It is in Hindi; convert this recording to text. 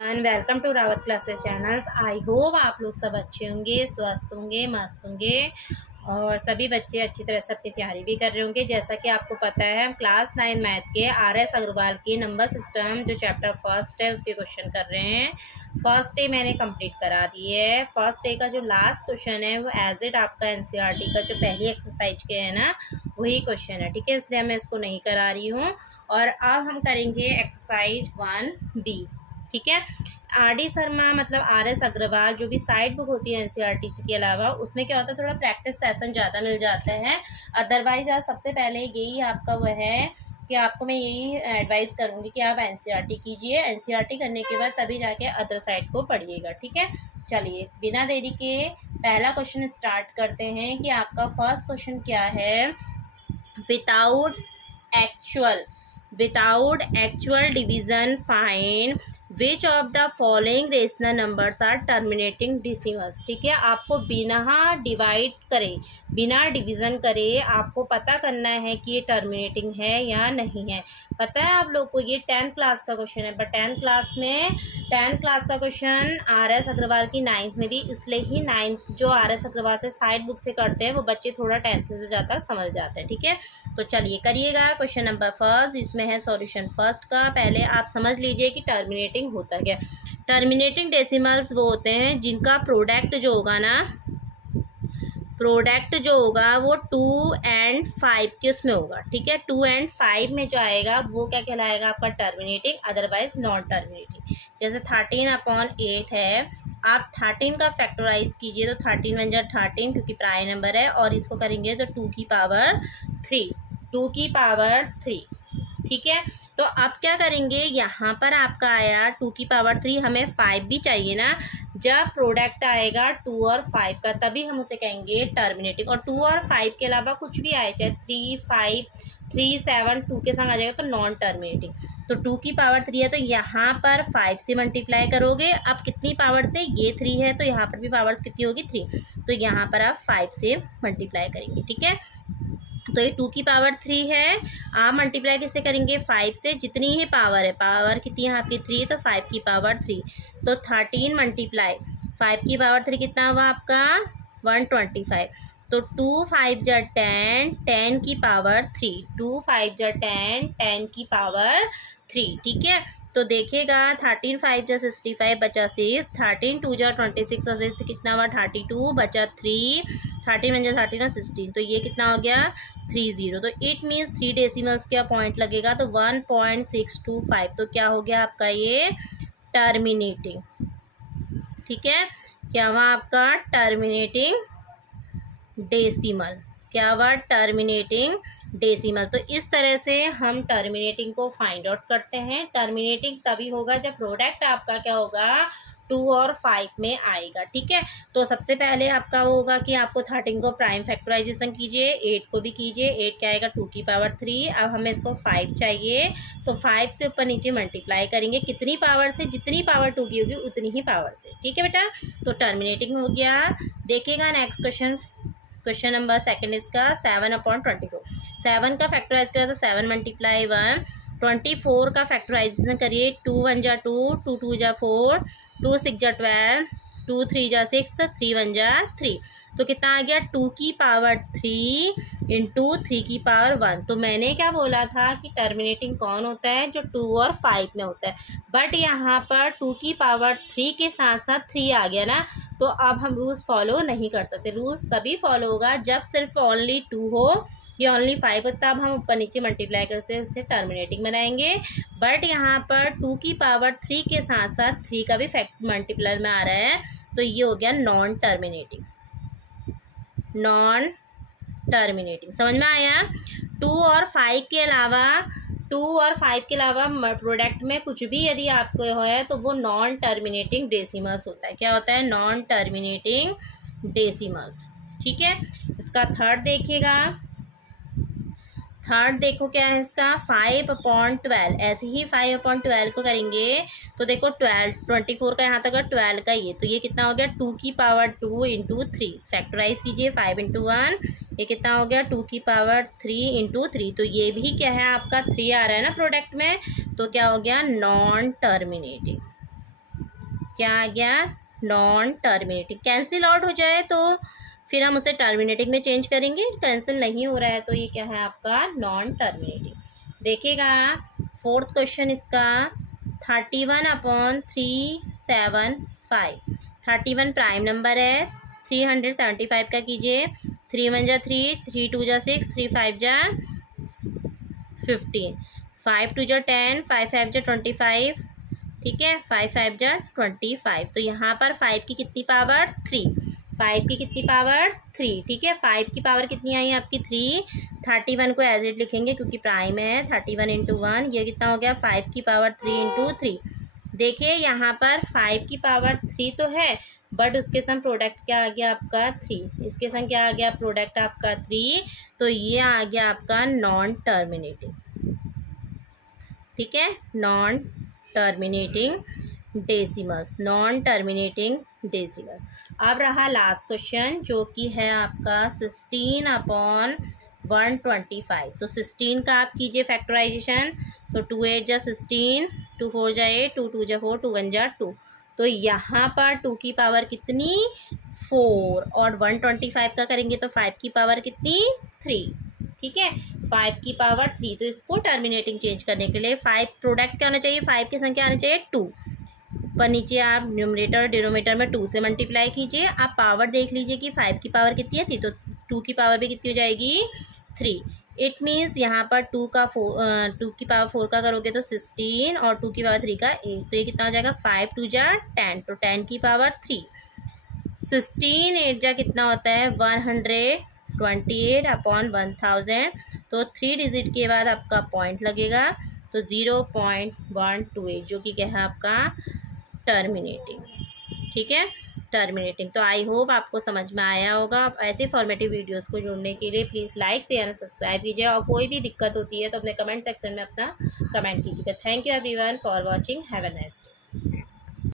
And welcome to Rawat classes channel. I hope आप लोग सब अच्छे होंगे, स्वस्थ होंगे, मस्त होंगे और सभी बच्चे अच्छी तरह से अपनी तैयारी भी कर रहे होंगे। जैसा कि आपको पता है, हम क्लास 9 मैथ के RS अग्रवाल की नंबर सिस्टम जो चैप्टर फर्स्ट है उसके क्वेश्चन कर रहे हैं। फर्स्ट डे मैंने कंप्लीट करा दी है। फर्स्ट डे का जो लास्ट क्वेश्चन है वो एज इट आपका NCERT का जो पहली एक्सरसाइज के है ना वही क्वेश्चन है, ठीक है, इसलिए मैं इसको नहीं करा रही हूँ। और अब हम करेंगे एक्सरसाइज 1B, ठीक है। RD शर्मा मतलब RS अग्रवाल जो भी साइड बुक होती है NCERT के अलावा, उसमें क्या होता है थोड़ा प्रैक्टिस सेशन ज़्यादा मिल जाता है। अदरवाइज आप सबसे पहले यही आपका वो है कि आपको मैं यही एडवाइस करूँगी कि आप NCERT कीजिए। NCERT करने के बाद तभी जाके अदर साइड को पढ़िएगा, ठीक है। चलिए बिना देरी के पहला क्वेश्चन स्टार्ट करते हैं कि आपका फर्स्ट क्वेश्चन क्या है। Without actual division find which of the following rational numbers are terminating decimals, ठीक है। आपको बिना डिवाइड करे, बिना डिवीज़न करे आपको पता करना है कि ये टर्मिनेटिंग है या नहीं है। पता है आप लोग को ये 10th क्लास का क्वेश्चन है, बट 10th क्लास का क्वेश्चन RS अग्रवाल की 9th में भी, इसलिए ही 9th जो RS अग्रवाल से साइड बुक से करते हैं वो बच्चे थोड़ा 10th से ज़्यादा समझ जाते हैं, ठीक है। तो चलिए करिएगा क्वेश्चन नंबर फर्स्ट। इसमें है सॉल्यूशन फर्स्ट का। पहले आप समझ लीजिए कि टर्मिनेटिंग होता क्या। टर्मिनेटिंग डेसिमल्स वो होते हैं जिनका प्रोडक्ट जो होगा वो 2 and 5 के उसमें होगा, ठीक है। 2 and 5 में जो आएगा वो क्या कहलाएगा आपका टर्मिनेटिंग, अदरवाइज नॉन टर्मिनेटिंग। जैसे 13/8 है, आप 13 का फैक्टराइज कीजिए तो 13 बन जाए 13 क्योंकि प्राइम नंबर है, और इसको करेंगे तो 2 की पावर 3, ठीक है। तो अब क्या करेंगे, यहाँ पर आपका आया 2 की पावर 3, हमें 5 भी चाहिए ना। जब प्रोडक्ट आएगा 2 और 5 का तभी हम उसे कहेंगे टर्मिनेटिंग। और 2 और 5 के अलावा कुछ भी आए, चाहे 3, 5, 3, 7, 2 के संग आ जाएगा तो नॉन टर्मिनेटिंग। तो 2 की पावर 3 है तो यहाँ पर 5 से मल्टीप्लाई करोगे। अब कितनी पावर से, ये 3 है तो यहाँ पर भी पावर्स कितनी होगी 3, तो यहाँ पर आप 5 से मल्टीप्लाई करेंगे, ठीक है। तो ये 2 की पावर 3 है, आप मल्टीप्लाई किससे करेंगे 5 से। जितनी ही पावर है, पावर कितनी है आपकी 3, तो 5 की पावर 3, तो 13 मल्टीप्लाई 5 की पावर 3 कितना हुआ आपका 125। तो 2 5 जा 10, 10 की पावर 3, 2 5 जा 10, 10 की पावर 3, ठीक है। तो देखिएगा 13 5 जा 65 बचा 6, 13 2 जा 26 और 6 कितना हुआ 32 बचा 3, 13 बन जा 13 और 16, तो ये कितना हो गया 30। तो इट मीन्स 3 डेसिमल्स का पॉइंट लगेगा तो 1.625, तो क्या हो गया आपका ये टर्मिनेटिंग, ठीक है। क्या हुआ आपका टर्मिनेटिंग डेसिमल, क्या हुआ टर्मिनेटिंग डेसिमल। तो इस तरह से हम टर्मिनेटिंग को फाइंड आउट करते हैं। टर्मिनेटिंग तभी होगा जब प्रोडक्ट आपका क्या होगा 2 और 5 में आएगा, ठीक है। तो सबसे पहले आपका होगा कि आपको 13 को प्राइम फैक्टराइजेशन कीजिए, 8 को भी कीजिए। 8 क्या आएगा 2 की पावर 3। अब हमें इसको 5 चाहिए तो 5 से ऊपर नीचे मल्टीप्लाई करेंगे, कितनी पावर से, जितनी पावर 2 की होगी उतनी ही पावर से, ठीक है बेटा। तो टर्मिनेटिंग हो गया। देखिएगा नेक्स्ट क्वेश्चन नंबर सेकंड इसका 7/24। 7 का फैक्टराइज करें तो 7 मल्टीप्लाई 1, 24 का फैक्टराइजेशन करिए, 2 1 जा 2, 2 2 जा 4, 2 6 जा 12, 2 3 जा 6, 3 1 जा 3, तो कितना आ गया 2 की पावर 3 इंटू 3 की पावर 1। तो मैंने क्या बोला था कि टर्मिनेटिंग कौन होता है, जो 2 और 5 में होता है, बट यहाँ पर 2 की पावर 3 के साथ साथ 3 आ गया ना, तो अब हम रूल्स फॉलो नहीं कर सकते। रूल्स तभी फॉलो होगा जब सिर्फ ओनली 2 हो या ओनली 5 हो, तब हम ऊपर नीचे मल्टीप्लाई करके उसे टर्मिनेटिंग बनाएंगे। बट यहाँ पर 2 की पावर 3 के साथ साथ 3 का भी फैक्ट मल्टीप्लाई में आ रहा है, तो ये हो गया नॉन टर्मिनेटिंग। समझ में आया। 2 और 5 के अलावा प्रोडक्ट में कुछ भी यदि आपको है तो वो नॉन टर्मिनेटिंग डेसिमल्स होता है। क्या होता है नॉन टर्मिनेटिंग डेसिमल्स, ठीक है। इसका थर्ड देखिएगा। थर्ड देखो क्या है इसका 5/12। ऐसे ही 5/12 को करेंगे तो देखो 24 का यहाँ तक 12 का ये कितना हो गया 2 की पावर 2 इंटू 3। फैक्टराइज कीजिए 5 इंटू 1, ये कितना हो गया 2 की पावर 3 इंटू 3। तो ये भी क्या है आपका 3 आ रहा है ना प्रोडक्ट में, तो क्या हो गया नॉन टर्मिनेटिंग। क्या आ गया, नॉन टर्मिनेटिंग। कैंसिल आउट हो जाए तो फिर हम उसे टर्मिनेटिंग में चेंज करेंगे, कैंसिल नहीं हो रहा है तो ये क्या है आपका, नॉन टर्मिनेटिंग। देखिएगा फोर्थ क्वेश्चन इसका, 31/375। 31 प्राइम नंबर है, 375 का कीजिए। 3 1 जा 3, 3 2 जा 6, 3 5 जा 15, 5 2 जा 10, 5 5 जा 25, ठीक है, 5 5 जा 25। तो यहाँ पर 5 की कितनी पावर, 3, 5 की कितनी पावर, 3, ठीक है। 5 की पावर कितनी आई आपकी, 3। 31 को एज इट लिखेंगे क्योंकि प्राइम है, 31 × 1, ये कितना हो गया, 5 की पावर 3 × 3। देखिए यहाँ पर 5 की पावर 3 तो है, बट उसके संग प्रोडक्ट क्या आ गया आपका, 3। इसके संग क्या आ गया, प्रोडक्ट आपका 3, तो ये आ गया आपका नॉन टर्मिनेटिंग, ठीक है, non terminating decimals, non terminating decimals. अब रहा लास्ट क्वेश्चन जो कि है आपका 16/125। तो 16 का आप कीजिए फैक्टराइजेशन, तो 2 8 जा 16, 2 4 जा 8, 2 2 जा 4, 2 1 जा 2। तो यहाँ पर 2 की पावर कितनी, 4, और 125 का करेंगे तो 5 की पावर कितनी, 3, ठीक है, 5 की पावर 3। तो इसको टर्मिनेटिंग चेंज करने के लिए 5 प्रोडक्ट क्या होना चाहिए, 5 की संख्या आना चाहिए 2, पर नीचे आप न्यूमरेटर और डिनोमिनेटर में 2 से मल्टीप्लाई कीजिए। आप पावर देख लीजिए कि 5 की पावर कितनी है, थी तो 2 की पावर भी कितनी हो जाएगी, 3। इट मीन्स यहाँ पर 2 की पावर 4 का करोगे तो 16, और 2 की पावर 3 का 8, तो ये कितना हो जाएगा, 5 2 जा 10, तो 10 की पावर 3। 16 8 जा कितना होता है, 128/1000। तो 3 डिजिट के बाद आपका पॉइंट लगेगा, तो 0.128, जो कि क्या है आपका टर्मिनेटिंग, ठीक है, टर्मिनेटिंग। तो आई होप आपको समझ में आया होगा। आप ऐसे फॉर्मेटिव वीडियोस को जोड़ने के लिए please like share and subscribe कीजिए, और कोई भी दिक्कत होती है तो अपने कमेंट सेक्शन में अपना कमेंट कीजिएगा। Thank you everyone for watching, have a nice day.